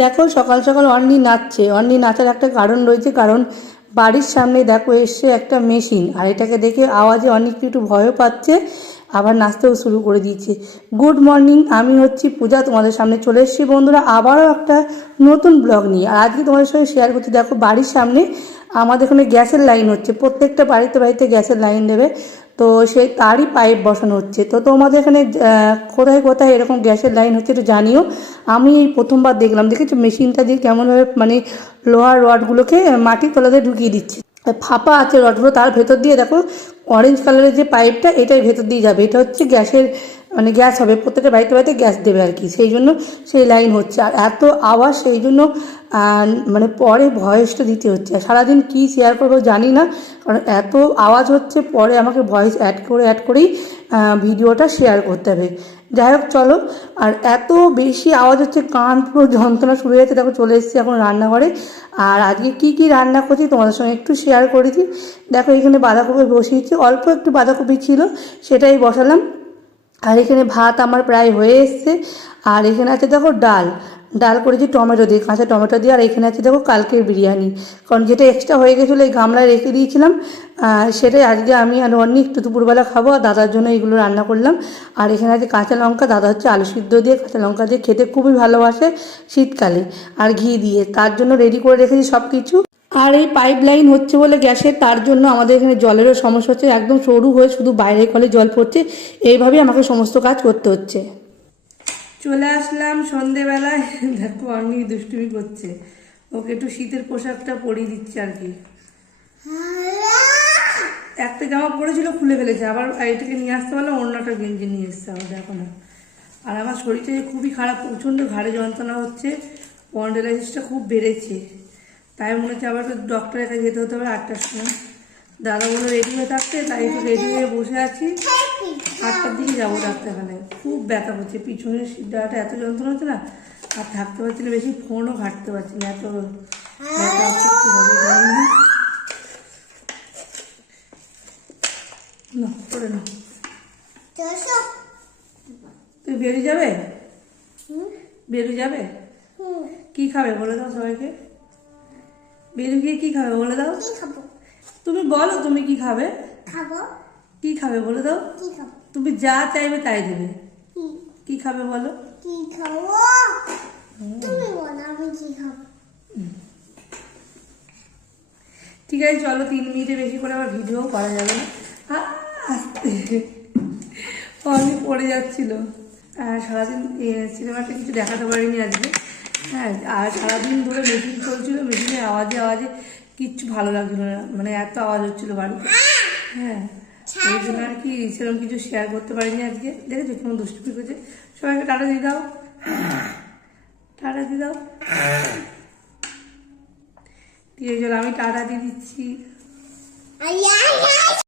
দেখো, সকাল সকাল অন্নি নাচছে। অন্নি নাচার একটা কারণ রয়েছে, কারণ বাড়ির সামনে দেখো এসছে একটা মেশিন, আর এটাকে দেখে আওয়াজে অনেক একটু ভয়ও পাচ্ছে, আবার নাচতেও শুরু করে দিয়েছে। গুড মর্নিং, আমি হচ্ছি পূজা, তোমাদের সামনে চলে এসেছি। বন্ধুরা, আবারও একটা নতুন ব্লগ নিয়ে, আর আজকে তোমাদের সঙ্গে শেয়ার করছি। দেখো, বাড়ির সামনে আমাদের এখানে গ্যাসের লাইন হচ্ছে, প্রত্যেকটা বাড়িতে বাড়িতে গ্যাসের লাইন দেবে। তো সেই তারই পাইপ বসানো হচ্ছে। তো তোমাদের এখানে কোথায় কোথায় এরকম গ্যাসের লাইন হচ্ছে একটু জানিও। আমি এই প্রথমবার দেখলাম, দেখেছ? মেশিনটা দিয়ে কেমনভাবে মানে লোহার রডগুলোকে মাটির তলাতে ঢুকিয়ে দিচ্ছে। ফাঁপা আছে রডগুলো, তার ভেতর দিয়ে দেখো অরেঞ্জ কালারের যে পাইপটা এটাই ভেতর দিয়ে যাবে। এটা হচ্ছে গ্যাসের মানে গ্যাস হবে, প্রত্যেকটা বাড়িতে বাড়িতে গ্যাস দেবে আর কি। সেই জন্য সেই লাইন হচ্ছে। আর এত আওয়াজ, সেই জন্য মানে পরে ভয়েসটা দিতে হচ্ছে। সারাদিন কী শেয়ার করব জানি না, কারণ এত আওয়াজ হচ্ছে, পরে আমাকে ভয়েস অ্যাড করে অ্যাড করেই ভিডিওটা শেয়ার করতে হবে। যাই হোক, চলো। আর এত বেশি আওয়াজ হচ্ছে, কান পুরো যন্ত্রণা শুরু হয়েছে। দেখো, চলে এসেছি এখন রান্নাঘরে। আর আজকে কি কি রান্না করছি তোমাদের সঙ্গে একটু শেয়ার করেছি। দেখো, এখানে বাঁধাকপি বসিয়েছি। অল্প একটু বাঁধাকপি ছিল, সেটাই বসালাম। আর এখানে ভাত আমার প্রায় হয়ে এসছে। আর এখানে আছে দেখো ডাল। ডাল করেছি টমেটো দিয়ে, কাঁচা টমেটো দিয়ে, আর এখানে আছে দেখো কালকের বিরিয়ানি। কারণ যেটা এক্সট্রা হয়ে গেছিল, এই গামলায় রেখে দিয়েছিলাম। সেটাই আজকে আমি আর অন্য একটু দুপুরবেলা খাব, আর দাদার জন্য এগুলো রান্না করলাম। আর এখানে আছে কাঁচা লঙ্কা, দাদা হচ্ছে আলু সিদ্ধ দিয়ে কাঁচা লঙ্কা দিয়ে খেতে খুবই ভালোবাসে শীতকালে। আর ঘি দিয়ে, তার জন্য রেডি করে রেখেছি সব কিছু আর এই পাইপ লাইন হচ্ছে বলে গ্যাসের তার জন্য আমাদের এখানে জলেরও সমস্যা হচ্ছে। একদম সরু হয়ে শুধু বাইরে কলে জল পড়ছে। এইভাবেই আমাকে সমস্ত কাজ করতে হচ্ছে। চলে আসলাম সন্ধেবেলায়। দেখো অনেক দুষ্টুমি করছে। ওকে একটু শীতের পোশাকটা পরিয়ে দিচ্ছে আর কি। একটা জামা পরেছিল খুলে ফেলেছে। আবার এটাকে নিয়ে আসতে পারলাম অন্যটা গেঞ্জি নিয়ে এসছে আবার, দেখো না। আর আমার শরীরটা খুবই খারাপ, প্রচণ্ড ঘাড়ে যন্ত্রণা হচ্ছে। পন্ডেলাইসিসটা খুব বেড়েছে। তাই মনে হচ্ছে আবার তো ডক্টরের কাছে যেতে হতে হবে আটটার সময়। দাদা বলে রেডি হয়ে থাকতে তাই একটু রেডি হয়ে বসে আছি। আটটার দিকে যাব ডাক্তারখানায়। খুব ব্যথা হচ্ছে পিছনের সিদ্ধাটা এত যন্ত্রণা হচ্ছে না আর থাকতে পারছি না বেশি ফোনও ঘাটতে পারছি না এত ব্যথা হচ্ছে কী হবে জানি না। না করে না তুই বেরিয়ে যাবে? বেরিয়ে যাবে? কি খাবে? বলে দাও সবাইকে। গিয়ে কি খাবে বলে দাও? তুমি বলো তুমি কি খাবে? খাব। কি খাবে বলে দাও? কি খাব? তুমি যা চাইবে তাই দেবে। কি? খাবে বলো? কি খাব? তুমি বলো আমি কি খাব? ঠিক আছে চলো তিন মিনিটে বেশি করে আবার ভিডিও করা যাবে না। আস্তে পড়ে যাচ্ছিল। আর সারাদিন সিনেমাটা কিছু দেখাতে পারিনি আজকে। হ্যাঁ আর সারাদিন ধরে মেশিন চলছিল মেশিনের আওয়াজে আওয়াজে কিচ্ছু ভালো লাগছিল না মানে এত আওয়াজ হচ্ছিল বাড়িতে। হ্যাঁ ওই জন্য আর কি সেরকম কিছু শেয়ার করতে পারিনি আজকে। দেখেছ কেমন দুষ্টুমি করছে? সবাইকে টাটা দিয়ে দাও। টাটা দিয়ে দাও। চলো আমি টাটা দিয়ে দিচ্ছি।